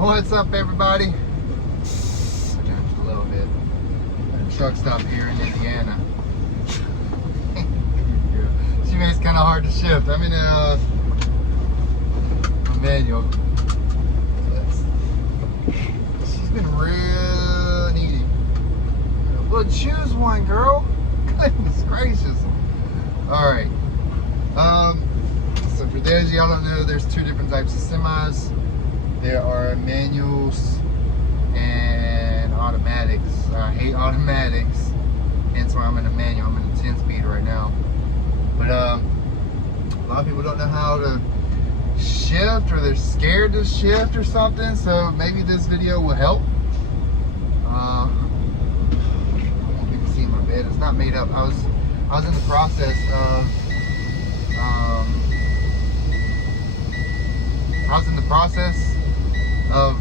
What's up, everybody? I jumped a little bit. A truck stop here in Indiana. She makes kind of hard to shift. I'm in a manual. She's been real needy. Well, choose one, girl. Goodness gracious. All right. So for those of y'all don't know, there's two different types of semis. There are manuals and automatics. I hate automatics, hence why I'm in a manual. I'm in a 10-speed right now. But a lot of people don't know how to shift, or they're scared to shift or something. So maybe this video will help. I don't think you can see my bed. It's not made up. I was in the process of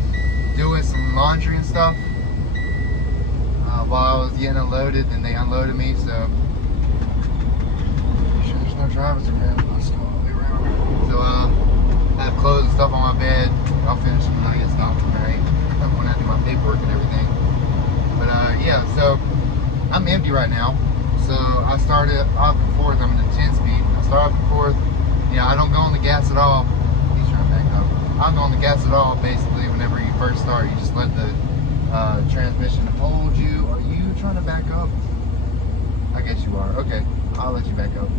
doing some laundry and stuff while I was getting unloaded, and they unloaded me. So sure there's no drivers around. Let's go all the way around. So I have clothes and stuff on my bed. I'll finish them when I get stopped tonight. When I do my paperwork and everything. But yeah, so I'm empty right now. So I started off and forth. I'm in a 10-speed. I start off and forth. Yeah, I don't go on the gas at all. He's trying to back up. I don't go on the gas at all. Basically, whenever you first start, you just let the transmission hold you. Are you trying to back up? I guess you are. Okay, I'll let you back up.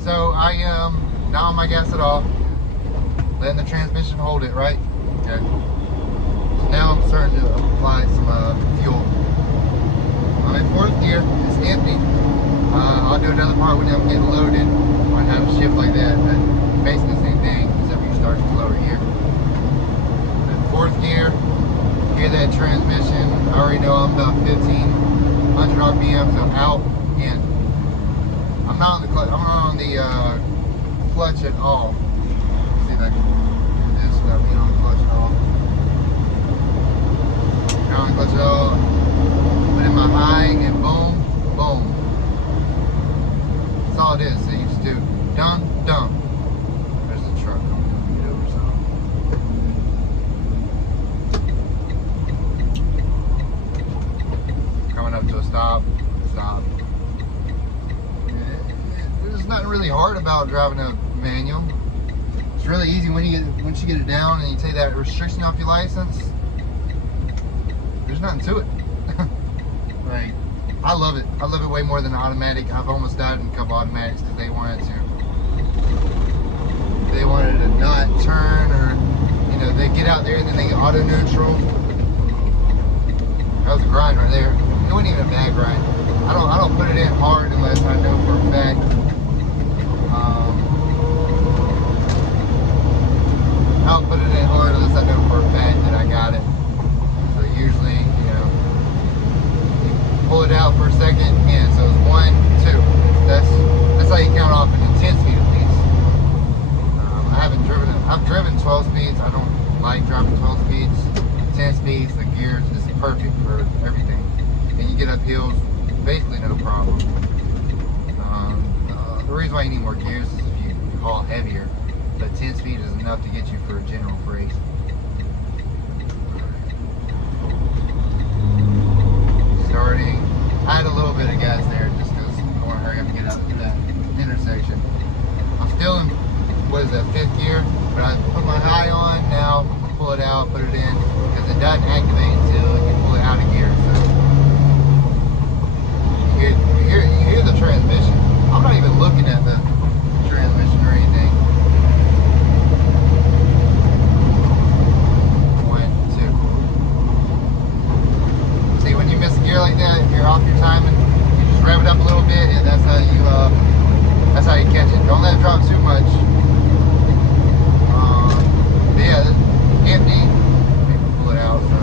So I am not on my gas at all, letting the transmission hold it, right? Okay. So now I'm starting to apply some fuel. I'm in fourth gear, it's empty. I'll do another part when I'm getting loaded on how to shift like that, but basically the same thing, except you start to lower gear. In fourth gear, hear that transmission, I already know I'm about 1500 RPM, so out, in. I'm not on the clutch. I'm not on the clutch at all. Let's see if I can do this without being on the clutch at all. Not on the clutch at all. Put in my high and boom, boom. That's all it is. So you just do dum, dum. There's the truck. I'm gonna get over some. Coming up to a stop. Stop. There's nothing really hard about driving a manual. It's really easy once you get it down and you take that restriction off your license. There's nothing to it. Like, I love it. I love it way more than an automatic. I've almost died in a couple automatics because they wanted to not turn, or they get out there and then they get auto neutral. That was a grind right there. It wasn't even a bad grind. I don't put it in hard unless I know for a fact. I'll put it in hard unless I know for a fact that I got it. So usually, you pull it out for a second, yeah, so it's 1, 2. That's how you count off in a 10-speed at least. I've driven 12 speeds. I don't like driving 12 speeds. 10 speeds, the gears is perfect for everything. And you get up hills, basically no problem. The reason why you need more gears is if you haul heavier. But 10 speed is enough to get you for a general freight. Starting. I had a little bit of gas there just because I want to hurry up and get out to that intersection. I'm still in, what is that, 5th gear? But I put my high on now, pull it out, put it in, because it doesn't activate until you pull it out of gear. So you hear the transmission. I'm not even looking at the transmission or anything. 1, 2. See, when you miss a gear like that, if you're off your timing, you just rev it up a little bit, and that's how you catch it. Don't let it drop too much. But yeah, empty. Pull it out. So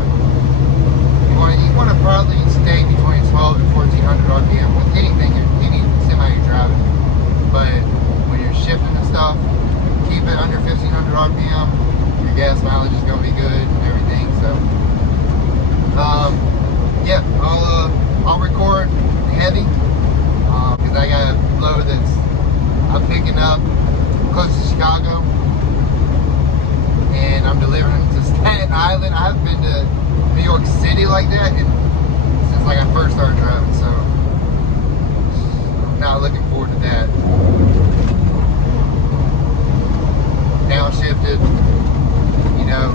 been to New York City like that since like I first started driving, so I'm not looking forward to that. Downshifted, you know,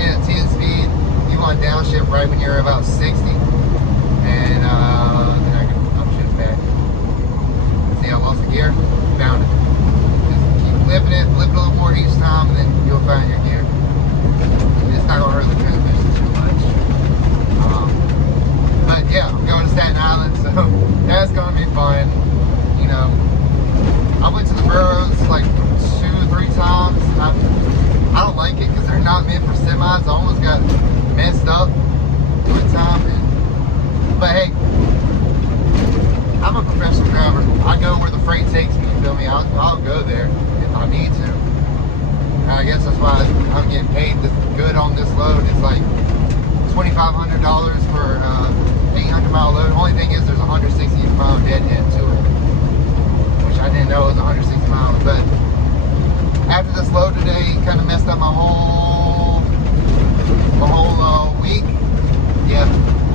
in a 10 speed, you want downshift right when you're about 60, and then I can upshift back. See, I lost the gear, found it. Just keep flipping it a little more each time, and then you'll find your gear. It's not gonna hurt the transmission too much. But yeah, I'm going to Staten Island, so that's gonna be fun. You know, I went to the Burroughs like 2 or 3 times. I don't like it because they're not meant for semis. I almost got messed up one time. But hey, I'm a professional driver. I go where the freight takes me, you feel me? I'll go there if I need to. And I guess that's why I'm getting paid this good on this load. It's like $2,500 for 800-mile load. The only thing is there's 160-mile deadhead to it, which I didn't know it was 160 miles. But after this load today, kind of messed up my whole week. Yeah,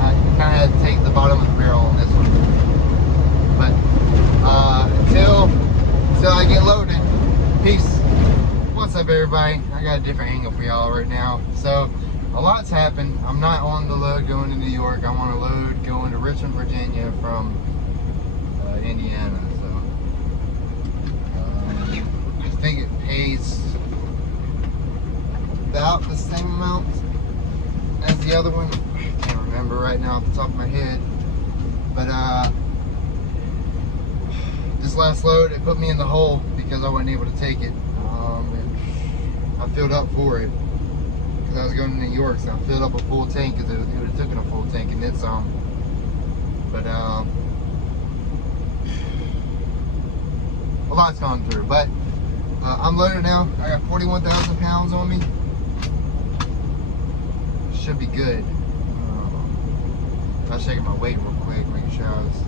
I kind of had to take the bottom of the barrel on this one. But until I get loaded, peace. What's up, everybody? I got a different angle for y'all right now. So a lot's happened. I'm not on the load going to New York. I'm on a load going to Richmond, Virginia from Indiana. So I think it pays about the same amount as the other one. I can't remember right now off the top of my head. But this last load, it put me in the hole because I wasn't able to take it. I filled up for it because I was going to New York, so I filled up a full tank because it would have taken a full tank and then some. But a lot's gone through. But I'm loaded now. I got 41,000 pounds on me. Should be good. I was checking my weight real quick, making sure I was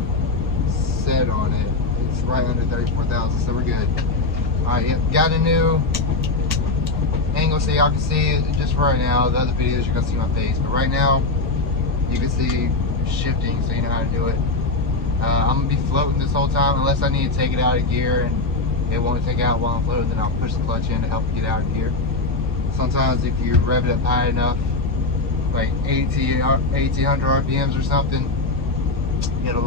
set on it. It's right under 34,000, so we're good. Alright, yep, got a new angle so y'all can see it just for right now. The other videos you're gonna see my face, but right now you can see shifting, so you know how to do it. I'm gonna be floating this whole time unless I need to take it out of gear and it won't take out while I'm floating, then I'll push the clutch in to help it get out of gear. Sometimes if you rev it up high enough, like 1800 RPMs or something, it'll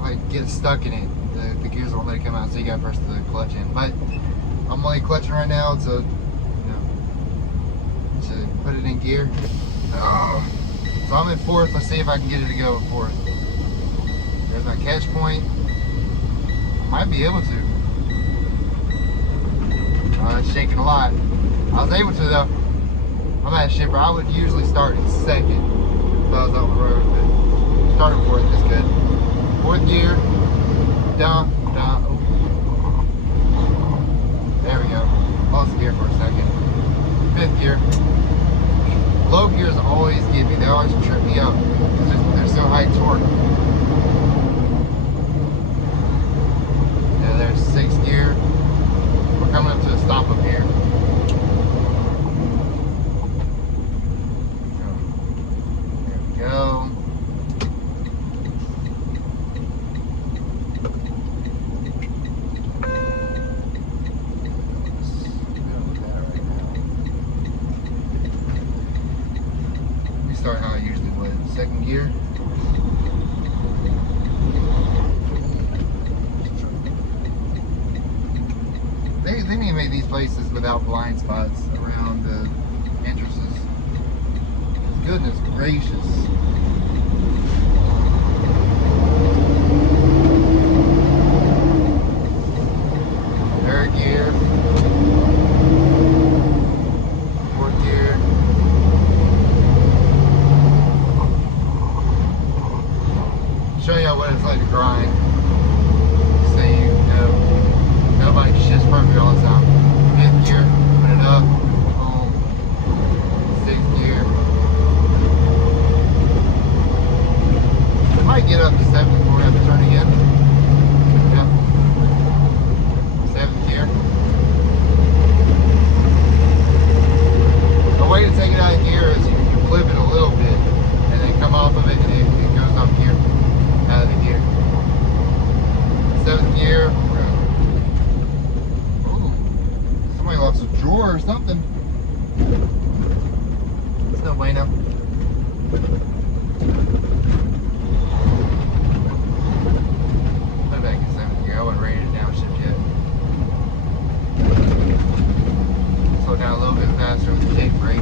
like get stuck in it. The gears won't let it come out, so you gotta press the clutch in. But I'm only clutching right now to, you know, to put it in gear. So I'm in 4th. Let's see if I can get it to go in 4th. There's my catch point. Might be able to. It's shaking a lot. I was able to though. I'm at a shipper. I would usually start in 2nd if I was on the road, but starting 4th is good. 4th gear. Down. Oh. There we go. Lost gear for a second. 5th gear. Low gears always get me. They always trip me up because they're so high torque. Yeah, there's 6th gear. We're coming up to a stop up here. There we go. Start how I usually would. 2nd gear. They need to make these places without blind spots around the entrances. Goodness gracious. Third gear. 4th gear. Show y'all what it's like to grind. So you know, nobody shits perfect all the time. 5th gear, put it up, boom. 6th gear. between them. Put it back in 7th gear. I wasn't ready to downshift yet. Slow down a little bit faster with the kick brake.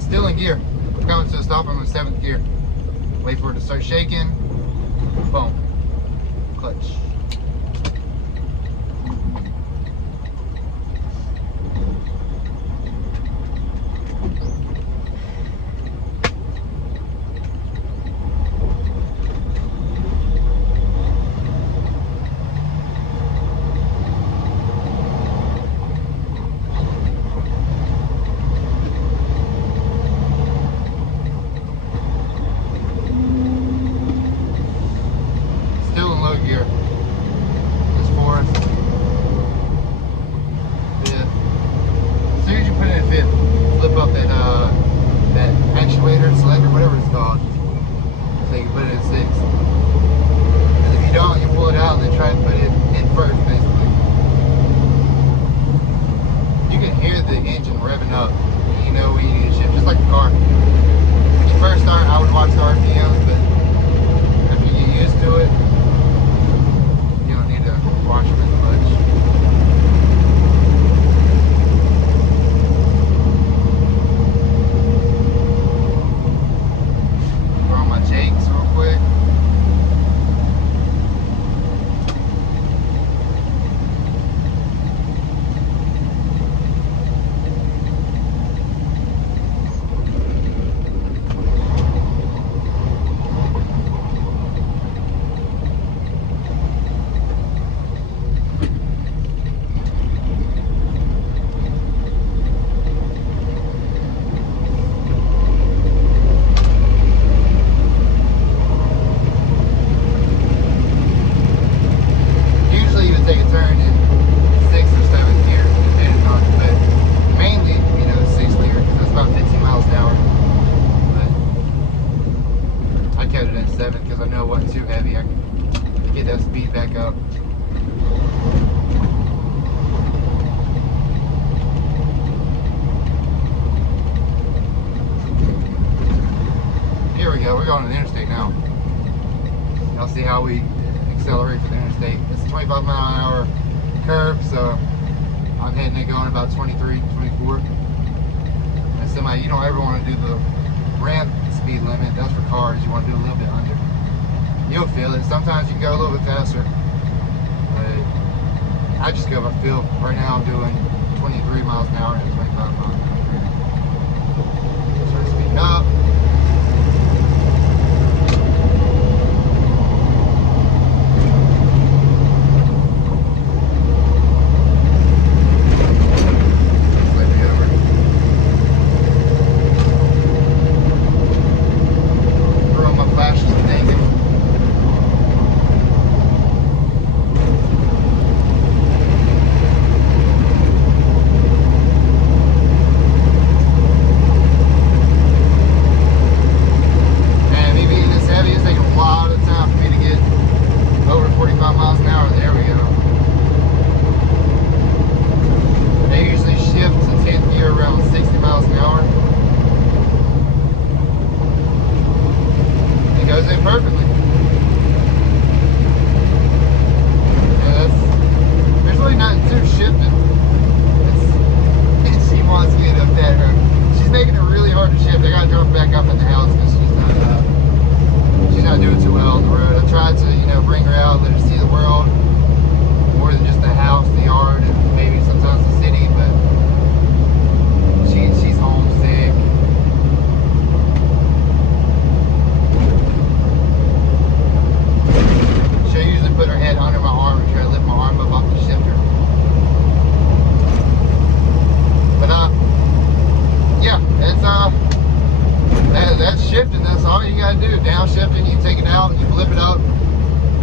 Still in gear. We're coming to a stop. I'm in 7th gear. Wait for it to start shaking. Boom. Clutch. We're going to the interstate now. Y'all see how we accelerate for the interstate. It's a 25-mile-an-hour curve, so I'm heading it going about 23, 24. And somebody, you don't ever want to do the ramp speed limit. That's for cars. You want to do a little bit under. You'll feel it. Sometimes you can go a little bit faster. But I just go by feel. Right now I'm doing 23 miles an hour and 25 miles an hour. Start speeding up. shift. I gotta drop back up in the house because she's not doing too well on the road. I tried to, you know, bring her out, let her see the world more than just the house, the yard, and maybe sometimes the city, but she's homesick. She'll usually put her head under my arm and try to lift my arm up off the shifter. But yeah, it's that's shifting. That's all you gotta do. Downshifting, you take it out, you flip it up,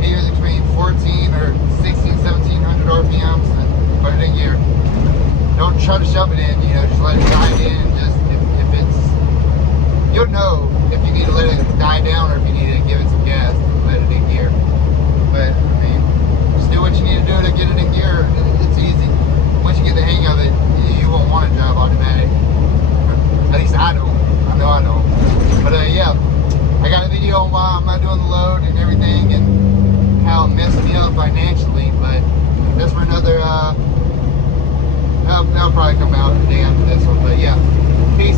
either between 14 or 16, 1700 RPMs, and put it in gear. Don't try to shove it in, you know, just let it die in. And just if it's, you'll know if you need to let it die down or if you need to give it some gas and let it in gear. But I mean, just do what you need to do to get it in gear. It's easy. Once you get the hang of it, you won't want to drive automatic. At least I don't. I know I don't. But yeah, I got a video on why I'm not doing the load and everything and how it messed me up financially. But that's for another. That'll probably come out the day after this one. But yeah, peace.